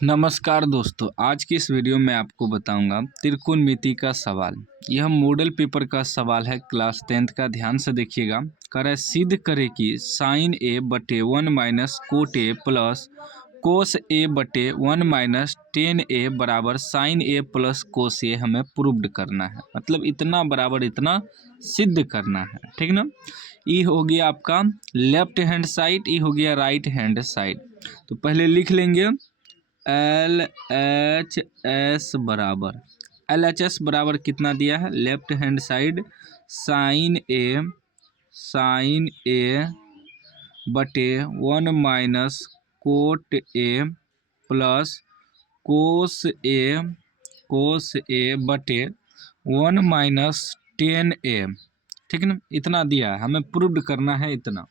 नमस्कार दोस्तों, आज की इस वीडियो में आपको बताऊंगा त्रिकोणमिति का सवाल। यह मॉडल पेपर का सवाल है, क्लास 10th का। ध्यान से देखिएगा। कह रहा है सिद्ध करे कि साइन ए बटे 1 minus cot A plus cos A बटे 1 माइनस टेन ए बराबर साइन ए प्लस कोस ए हमें प्रूव्ड करना है। मतलब इतना बराबर इतना सिद्ध करना है, ठीक ना। ई हो गया आपका लेफ्ट हैंड साइड, ई हो गया राइट हैंड साइड। तो पहले लिख लेंगे LHS बराबर LHS बराबर कितना दिया है, left hand side sine A बटे 1 minus cot A plus cos A बटे 1 माइनस टेन ए, ठीक ना। इतना दिया है, हमें प्रूव्ड करना है इतना।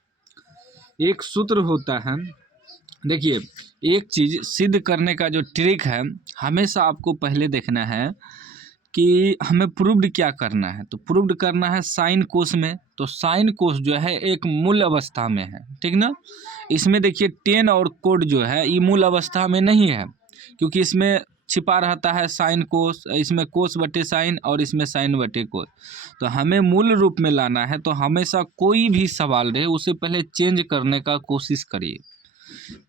एक सूत्र होता है, देखिए एक चीज़ सिद्ध करने का जो ट्रिक है, हमेशा आपको पहले देखना है कि हमें प्रूव्ड क्या करना है। तो प्रूव्ड करना है साइन कोस में। तो साइन कोस जो है एक मूल अवस्था में है, ठीक ना। इसमें देखिए टेन और कोट जो है ये मूल अवस्था में नहीं है, क्योंकि इसमें छिपा रहता है साइन कोस, इसमें कोस बटे साइन और इसमें साइन बटे कोस। तो हमें मूल रूप में लाना है। तो हमेशा कोई भी सवाल रहे उसे पहले चेंज करने का कोशिश करिए,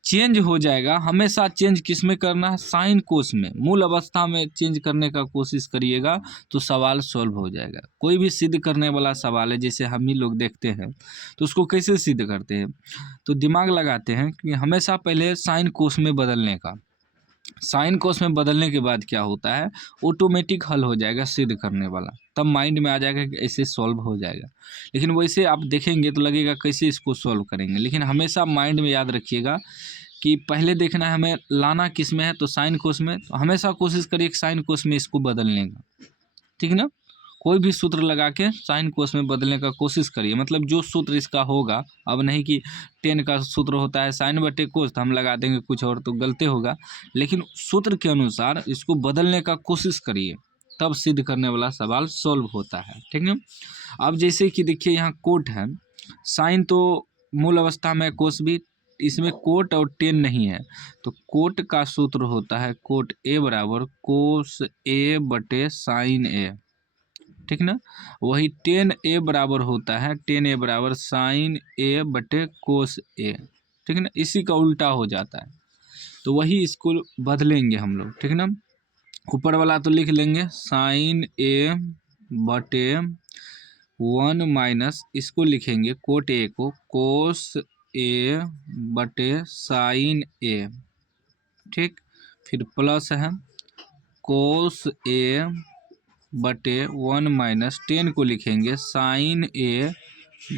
चेंज हो जाएगा। हमेशा चेंज किस में करना है, साइन कोस में, मूल अवस्था में चेंज करने का कोशिश करिएगा तो सवाल सॉल्व हो जाएगा। कोई भी सिद्ध करने वाला सवाल है, जैसे हम ही लोग देखते हैं तो उसको कैसे सिद्ध करते हैं, तो दिमाग लगाते हैं कि हमेशा पहले साइन कोस में बदलने का। साइन कोस में बदलने के बाद क्या होता है, ऑटोमेटिक हल हो जाएगा सिद्ध करने वाला। तब माइंड में आ जाएगा कि ऐसे सॉल्व हो जाएगा। लेकिन वैसे आप देखेंगे तो लगेगा कैसे इसको सॉल्व करेंगे। लेकिन हमेशा माइंड में याद रखिएगा कि पहले देखना है हमें लाना किस में है, तो साइन कोस में। तो हमेशा कोशिश करिए कि साइन कोस में इसको बदलने का, ठीक ना। कोई भी सूत्र लगा के साइन कोस में बदलने का कोशिश करिए। मतलब जो सूत्र इसका होगा, अब नहीं कि 10 का सूत्र होता है साइन बटे कोस तो हम लगा देंगे कुछ और, तो गलती होगा। लेकिन सूत्र के अनुसार इसको बदलने का कोशिश करिए, तब सिद्ध करने वाला सवाल सॉल्व होता है, ठीक है। अब जैसे कि देखिए यहाँ कोट है, साइन तो मूल अवस्था में, कोस भी। इसमें कोट और टेन नहीं है, तो कोट का सूत्र होता है कोट ए बराबर कोस ए बटे साइन ए, ठीक ना। वही टेन ए बराबर होता है टेन ए बराबर साइन ए बटे कोस ए, ठीक ना। इसी का उल्टा हो जाता है, तो वही इसको बदलेंगे हम लोग, ठीक ना। ऊपर वाला तो लिख लेंगे साइन ए बटे 1 माइनस, इसको लिखेंगे कोट ए को कोस ए बटे साइन ए, ठीक। फिर प्लस है कोस ए बटे 1 माइनस 10 को लिखेंगे साइन ए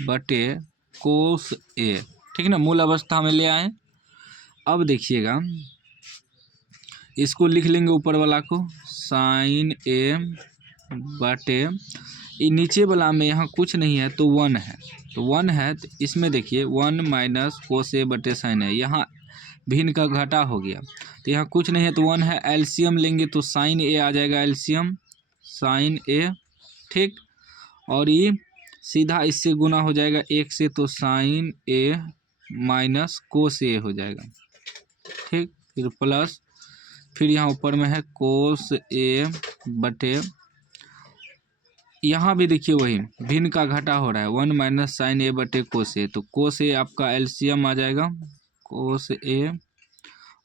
बटे कोस ए, ठीक ना। मूल अवस्था में ले आए। अब देखिएगा इसको लिख लेंगे ऊपर वाला को साइन ए बटे, ये नीचे वाला में यहाँ कुछ नहीं है तो 1 है, तो 1 है तो इसमें देखिए 1 माइनस कोस ए बटे साइन है, यहाँ भिन्न का घटा हो गया। तो यहाँ कुछ नहीं है तो 1 है, एलसीएम लेंगे तो साइन ए आ जाएगा, एलसीएम साइन ए, ठीक। और ये सीधा इससे गुना हो जाएगा 1 से, तो साइन ए माइनस कोस ए हो जाएगा, ठीक। फिर प्लस, फिर यहाँ ऊपर में है कोस ए बटे, यहाँ भी देखिए वही भिन्न का घटा हो रहा है 1 माइनस साइन ए बटे कोस ए, तो कोस ए आपका एलसीएम आ जाएगा कोस ए,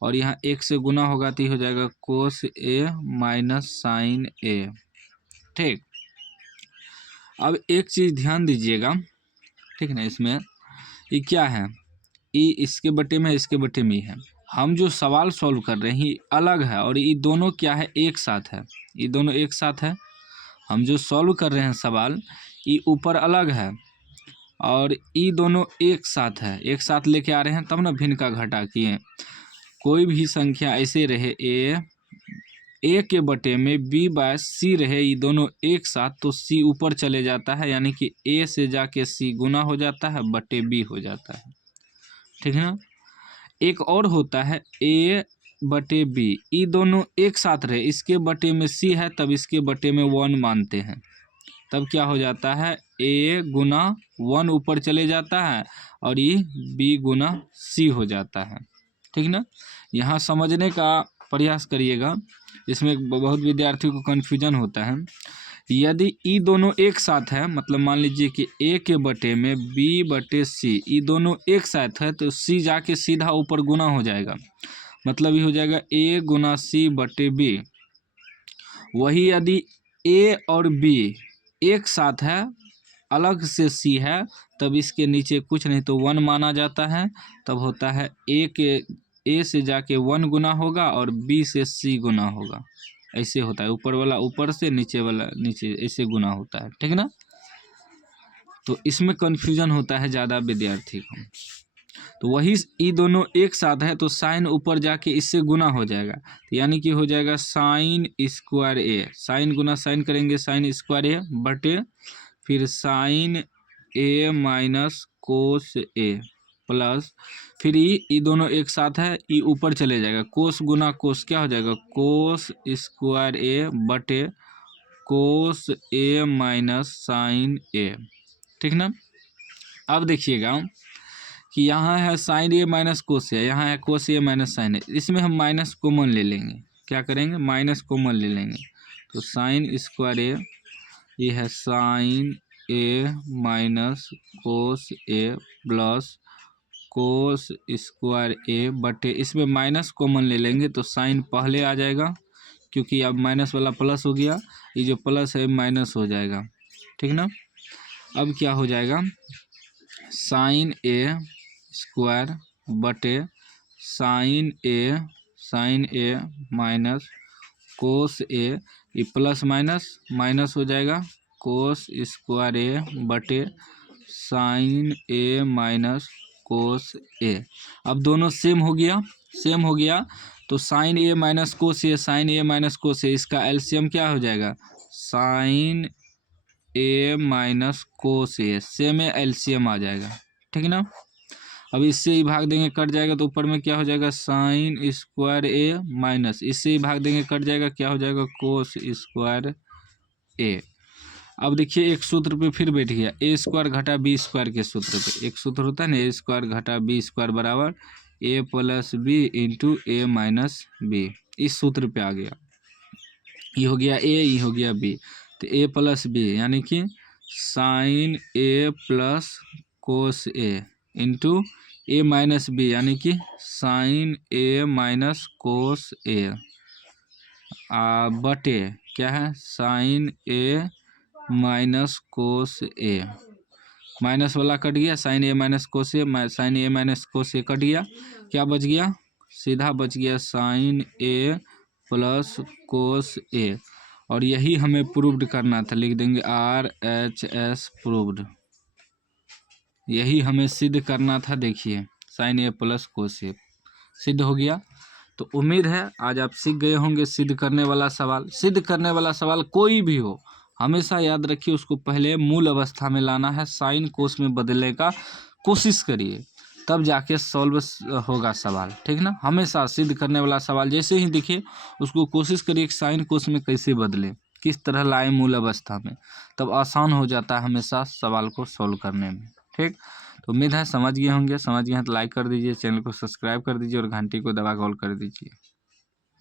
और यहाँ 1 से गुना होगा तो हो जाएगा कोस ए माइनस साइन ए, ठीक। अब एक चीज़ ध्यान दीजिएगा, ठीक ना। इसमें ये क्या है, ये इसके बटे में इसके बटे में है। हम जो सवाल सॉल्व कर रहे हैं ये अलग है, और ये दोनों क्या है, एक साथ है। ये दोनों एक साथ है। हम जो सॉल्व कर रहे हैं सवाल, ये ऊपर अलग है और ये दोनों एक साथ है, एक साथ लेके आ रहे हैं, तब ना भिन्न का घटा किए। कोई भी संख्या ऐसे रहे ए के बटे में बी बाय सी रहे, ये दोनों एक साथ, तो सी ऊपर चले जाता है, यानी कि ए से जाके सी गुना हो जाता है, बटे बी हो जाता है, ठीक है ना। एक और होता है ए बटे बी, ये दोनों एक साथ रहे, इसके बटे में सी है तब इसके बटे में 1 मानते हैं, तब क्या हो जाता है, ए गुना 1 ऊपर चले जाता है और ये बी गुना सी हो जाता है, ठीक ना। यहाँ समझने का प्रयास करिएगा, इसमें बहुत विद्यार्थियों को कन्फ्यूजन होता है। यदि ई दोनों एक साथ है, मतलब मान लीजिए कि ए के बटे में बी बटे सी, ई दोनों एक साथ है तो सी जाके सीधा ऊपर गुना हो जाएगा, मतलब ये हो जाएगा ए गुना सी बटे बी। वही यदि ए और बी एक साथ है, अलग से सी है, तब इसके नीचे कुछ नहीं तो 1 माना जाता है, तब होता है ए से जाके 1 गुना होगा और बी से सी गुना होगा, ऐसे होता है। ऊपर वाला ऊपर से, नीचे वाला नीचे, ऐसे गुना होता है, ठीक ना। तो इसमें कन्फ्यूजन होता है ज़्यादा विद्यार्थी को। तो वही ई दोनों एक साथ है तो साइन ऊपर जाके इससे गुना हो जाएगा, तो यानी कि हो जाएगा साइन स्क्वायर ए, साइन गुना साइन करेंगे साइन स्क्वायर ए बटे फिर साइन ए माइनस कोस ए प्लस फिर ई दोनों एक साथ है, ई ऊपर चले जाएगा, कोस गुना कोस क्या हो जाएगा, कोस स्क्वायर ए बटे कोस ए माइनस साइन ए, ठीक ना। अब देखिएगा कि यहाँ है साइन ए माइनस कोस ए, यहाँ है कोस ए माइनस साइन ए, इसमें हम माइनस कॉमन ले लेंगे, क्या करेंगे माइनस कॉमन ले लेंगे, तो साइन स्क्वायर ए, ये है साइन ए माइनस कोस ए प्लस कोस स्क्वायर ए बटे, इसमें माइनस कॉमन ले लेंगे तो साइन पहले आ जाएगा, क्योंकि अब माइनस वाला प्लस हो गया, ये जो प्लस है माइनस हो जाएगा, ठीक ना। अब क्या हो जाएगा, साइन ए स्क्वायर बटे साइन ए माइनस कोस ए, ये प्लस माइनस माइनस हो जाएगा, कोस स्क्वायर ए बटे साइन ए माइनस कोस ए। अब दोनों सेम हो गया तो साइन ए माइनस कोस ए, साइन ए माइनस कोस ए, इसका एलसीएम क्या हो जाएगा, साइन ए माइनस कोस ए, सेम है एलसीएम आ जाएगा, ठीक ना। अब इससे ही भाग देंगे कट जाएगा, तो ऊपर में क्या हो जाएगा साइन स्क्वायर ए माइनस, इससे ही भाग देंगे कट जाएगा, क्या हो जाएगा कोस स्क्वायर ए। अब देखिए एक सूत्र पे फिर बैठ गया, ए स्क्वायर घटा बी स्क्वायर के सूत्र पे, एक सूत्र होता है ना, ए स्क्वायर घटा बी स्क्वायर बराबर ए प्लस बी इंटू ए माइनस बी, इस सूत्र पे आ गया, ये हो गया ए, ये हो गया बी, तो ए प्लस बी यानी कि साइन ए प्लस कोस ए इंटू ए माइनस बी यानी कि sign A minus cos A बटे क्या है साइन ए माइनस कोस ए, माइनस वाला कट गया, साइन ए माइनस कोस ए, साइन ए माइनस कोस ए कट गया, क्या बच गया, सीधा बच गया साइन ए प्लस कोस ए। और यही हमें प्रूव्ड करना था, लिख देंगे RHS प्रूव्ड, यही हमें सिद्ध करना था। देखिए साइन ए प्लस कोस ए सिद्ध हो गया। तो उम्मीद है आज आप सीख गए होंगे सिद्ध करने वाला सवाल। सिद्ध करने वाला सवाल कोई भी हो, हमेशा याद रखिए उसको पहले मूल अवस्था में लाना है, साइन कोस में बदलने का कोशिश करिए, तब जाके सॉल्व होगा सवाल, ठीक ना। हमेशा सिद्ध करने वाला सवाल जैसे ही दिखे उसको कोशिश करिए कि साइन कोस में कैसे बदले, किस तरह लाए मूल अवस्था में, तब आसान हो जाता है हमेशा सवाल को सॉल्व करने में, ठीक। तो उम्मीद है समझ गए होंगे, समझ गए हैं तो लाइक कर दीजिए, चैनल को सब्सक्राइब कर दीजिए और घंटी को दबा कॉल कर दीजिए।